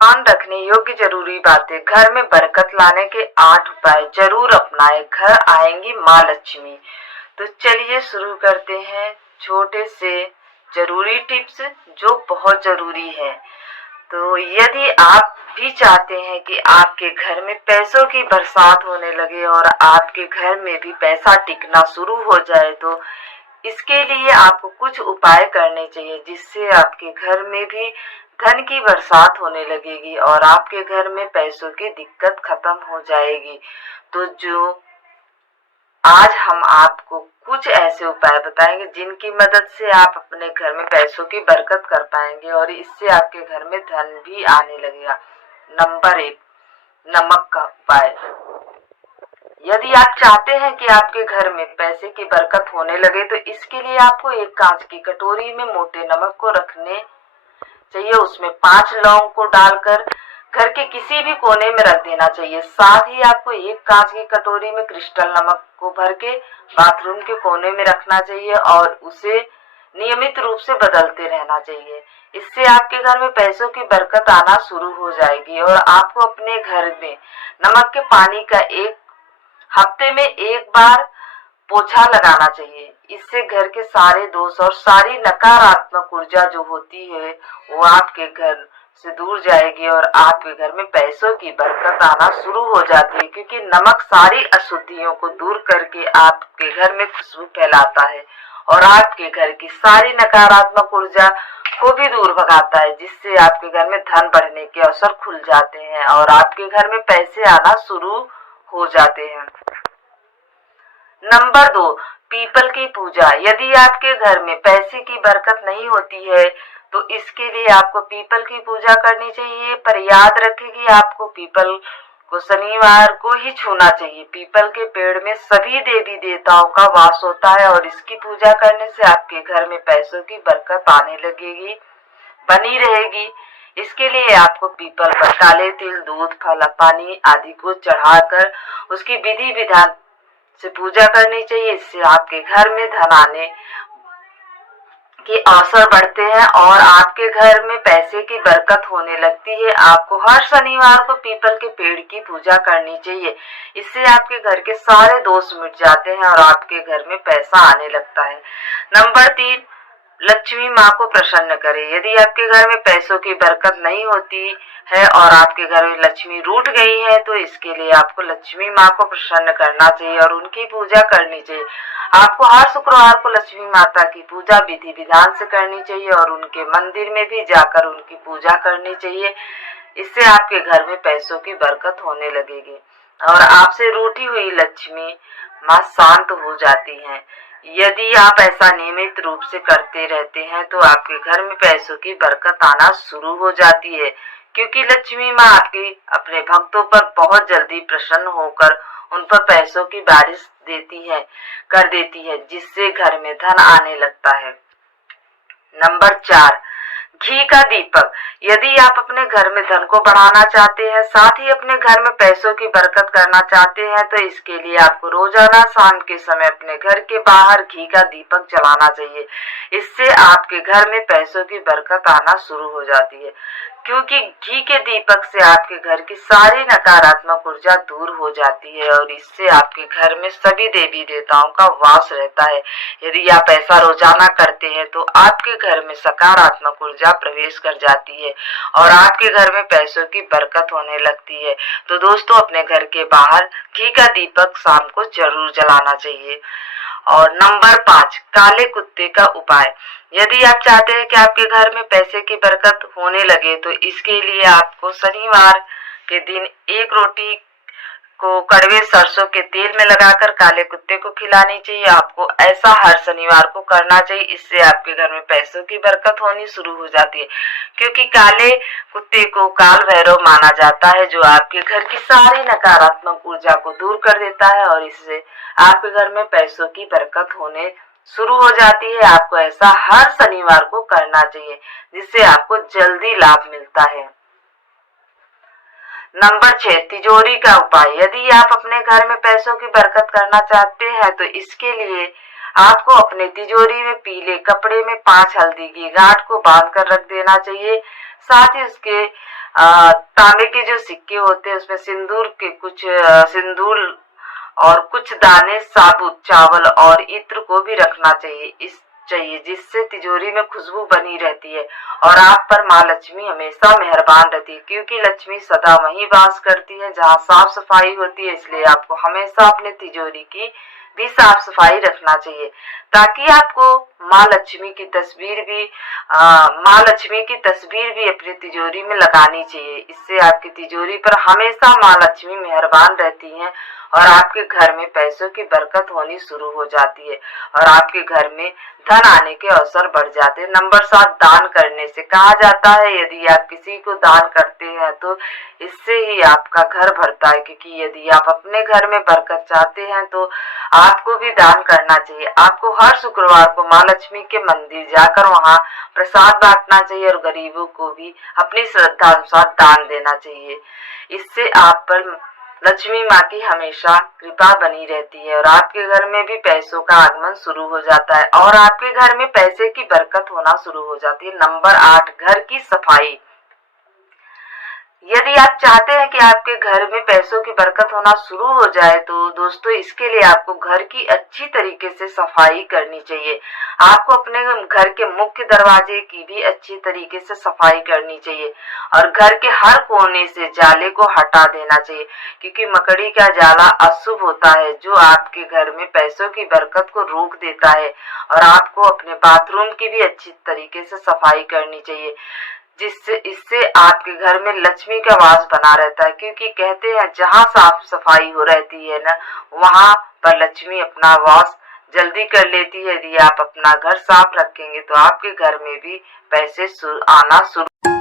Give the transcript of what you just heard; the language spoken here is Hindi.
ध्यान रखने योग्य जरूरी बातें। घर में बरकत लाने के 8 उपाय जरूर अपनाएं, घर आएंगी माँ लक्ष्मी। तो चलिए शुरू करते हैं छोटे से जरूरी टिप्स जो बहुत जरूरी है। तो यदि आप भी चाहते हैं कि आपके घर में पैसों की बरसात होने लगे और आपके घर में भी पैसा टिकना शुरू हो जाए, तो इसके लिए आपको कुछ उपाय करने चाहिए जिससे आपके घर में भी धन की बरसात होने लगेगी और आपके घर में पैसों की दिक्कत खत्म हो जाएगी। तो जो आज हम आपको कुछ ऐसे उपाय बताएंगे जिनकी मदद से आप अपने घर में पैसों की बरकत कर पाएंगे और इससे आपके घर में धन भी आने लगेगा। नंबर 1, नमक का उपाय। यदि आप चाहते हैं कि आपके घर में पैसे की बरकत होने लगे, तो इसके लिए आपको एक कांच की कटोरी में मोटे नमक को रखने चाहिए। उसमें 5 लौंग को डालकर घर के किसी भी कोने में रख देना चाहिए। साथ ही आपको एक कांच की कटोरी में क्रिस्टल नमक को भर के बाथरूम के कोने में रखना चाहिए और उसे नियमित रूप से बदलते रहना चाहिए। इससे आपके घर में पैसों की बरकत आना शुरू हो जाएगी और आपको अपने घर में नमक के पानी का हफ्ते में एक बार पोछा लगाना चाहिए। इससे घर के सारे दोष और सारी नकारात्मक ऊर्जा जो होती है वो आपके घर से दूर जाएगी और आपके घर में पैसों की बरकत आना शुरू हो जाती है, क्योंकि नमक सारी अशुद्धियों को दूर करके आपके घर में खुशबू फैलाता है और आपके घर की सारी नकारात्मक ऊर्जा को भी दूर भगाता है, जिससे आपके घर में धन बढ़ने के अवसर खुल जाते हैं और आपके घर में पैसे आना शुरू हो जाते हैं। नंबर 2, पीपल की पूजा। यदि आपके घर में पैसे की बरकत नहीं होती है तो इसके लिए आपको पीपल की पूजा करनी चाहिए, पर याद रखें कि आपको पीपल को शनिवार को ही छूना चाहिए। पीपल के पेड़ में सभी देवी देवताओं का वास होता है और इसकी पूजा करने से आपके घर में पैसों की बरकत आने लगेगी, बनी रहेगी। इसके लिए आपको पीपल पर काले तिल, दूध, फल, पानी आदि को चढ़ाकर उसकी विधि विधान से पूजा करनी चाहिए। इससे आपके घर में धन आने के अवसर बढ़ते हैं और आपके घर में पैसे की बरकत होने लगती है। आपको हर शनिवार को पीपल के पेड़ की पूजा करनी चाहिए। इससे आपके घर के सारे दोष मिट जाते हैं और आपके घर में पैसा आने लगता है। नंबर 3, लक्ष्मी माँ को प्रसन्न करें। यदि आपके घर में पैसों की बरकत नहीं होती है और आपके घर में लक्ष्मी रूठ गई है, तो इसके लिए आपको लक्ष्मी माँ को प्रसन्न करना चाहिए और उनकी पूजा करनी चाहिए। आपको हर शुक्रवार को लक्ष्मी माता की पूजा विधि विधान से करनी चाहिए और उनके मंदिर में भी जाकर उनकी पूजा करनी चाहिए। इससे आपके घर में पैसों की बरकत होने लगेगी और आपसे रूठी हुई लक्ष्मी माँ शांत हो जाती हैं। यदि आप ऐसा नियमित रूप से करते रहते हैं तो आपके घर में पैसों की बरकत आना शुरू हो जाती है, क्योंकि लक्ष्मी माँ आपकी अपने भक्तों पर बहुत जल्दी प्रसन्न होकर उन पर पैसों की बारिश कर देती है, जिससे घर में धन आने लगता है। नंबर 4, घी का दीपक। यदि आप अपने घर में धन को बढ़ाना चाहते हैं, साथ ही अपने घर में पैसों की बरकत करना चाहते हैं, तो इसके लिए आपको रोजाना शाम के समय अपने घर के बाहर घी का दीपक जलाना चाहिए। इससे आपके घर में पैसों की बरकत आना शुरू हो जाती है, क्योंकि घी के दीपक से आपके घर की सारी नकारात्मक ऊर्जा दूर हो जाती है और इससे आपके घर में सभी देवी देवताओं का वास रहता है। यदि आप ऐसा रोजाना करते हैं तो आपके घर में सकारात्मक ऊर्जा प्रवेश कर जाती है और आपके घर में पैसों की बरकत होने लगती है। तो दोस्तों, अपने घर के बाहर घी का दीपक शाम को जरूर जलाना चाहिए। और नंबर 5, काले कुत्ते का उपाय। यदि आप चाहते हैं कि आपके घर में पैसे की बरकत होने लगे, तो इसके लिए आपको शनिवार के दिन एक रोटी को कड़वे सरसों के तेल में लगाकर काले कुत्ते को खिलानी चाहिए। आपको ऐसा हर शनिवार को करना चाहिए। इससे आपके घर में पैसों की बरकत होनी शुरू हो जाती है, क्योंकि काले कुत्ते को काल भैरव माना जाता है, जो आपके घर की सारी नकारात्मक ऊर्जा को दूर कर देता है और इससे आपके घर में पैसों की बरकत होने शुरू हो जाती है। आपको ऐसा हर शनिवार को करना चाहिए, जिससे आपको जल्दी लाभ मिलता है। नंबर 6, तिजोरी का उपाय। यदि आप अपने घर में पैसों की बरकत करना चाहते हैं, तो इसके लिए आपको अपने तिजोरी में पीले कपड़े में 5 हल्दी की गांठ को बांध कर रख देना चाहिए। साथ ही उसके तांबे के जो सिक्के होते हैं उसमें सिंदूर के कुछ सिंदूर और कुछ दाने साबुत चावल और इत्र को भी रखना चाहिए जिससे तिजोरी में खुशबू बनी रहती है और आप पर माँ लक्ष्मी हमेशा मेहरबान रहती है, क्योंकि लक्ष्मी सदा वहीं वास करती है जहाँ साफ सफाई होती है। इसलिए आपको हमेशा अपने तिजोरी की भी साफ सफाई रखना चाहिए, ताकि आपको माँ लक्ष्मी की तस्वीर भी अपनी तिजोरी में लगानी चाहिए। इससे आपकी तिजोरी पर हमेशा माँ लक्ष्मी मेहरबान रहती हैं और आपके घर में पैसों की बरकत होनी शुरू हो जाती है और आपके घर में धन आने के अवसर बढ़ जाते हैं। नंबर 7, दान करने से कहा जाता है यदि आप किसी को दान करते हैं तो इससे ही आपका घर भरता है, क्योंकि यदि आप अपने घर में बरकत चाहते हैं तो आपको भी दान करना चाहिए। आपको हर शुक्रवार को माँ लक्ष्मी के मंदिर जाकर वहाँ प्रसाद बांटना चाहिए और गरीबों को भी अपनी श्रद्धा अनुसार दान देना चाहिए। इससे आप पर लक्ष्मी माँ की हमेशा कृपा बनी रहती है और आपके घर में भी पैसों का आगमन शुरू हो जाता है और आपके घर में पैसे की बरकत होना शुरू हो जाती है। नंबर 8, घर की सफाई। यदि आप चाहते हैं कि आपके घर में पैसों की बरकत होना शुरू हो जाए तो दोस्तों इसके लिए आपको घर की अच्छी तरीके से सफाई करनी चाहिए। आपको अपने घर के मुख्य दरवाजे की भी अच्छी तरीके से सफाई करनी चाहिए और घर के हर कोने से जाले को हटा देना चाहिए, क्योंकि मकड़ी का जाला अशुभ होता है जो आपके घर में पैसों की बरकत को रोक देता है। और आपको अपने बाथरूम की भी अच्छी तरीके से सफाई करनी चाहिए, इससे आपके घर में लक्ष्मी का वास बना रहता है, क्योंकि कहते हैं जहाँ साफ सफाई हो रहती है ना वहाँ पर लक्ष्मी अपना वास जल्दी कर लेती है। यदि आप अपना घर साफ रखेंगे तो आपके घर में भी पैसे आना शुरू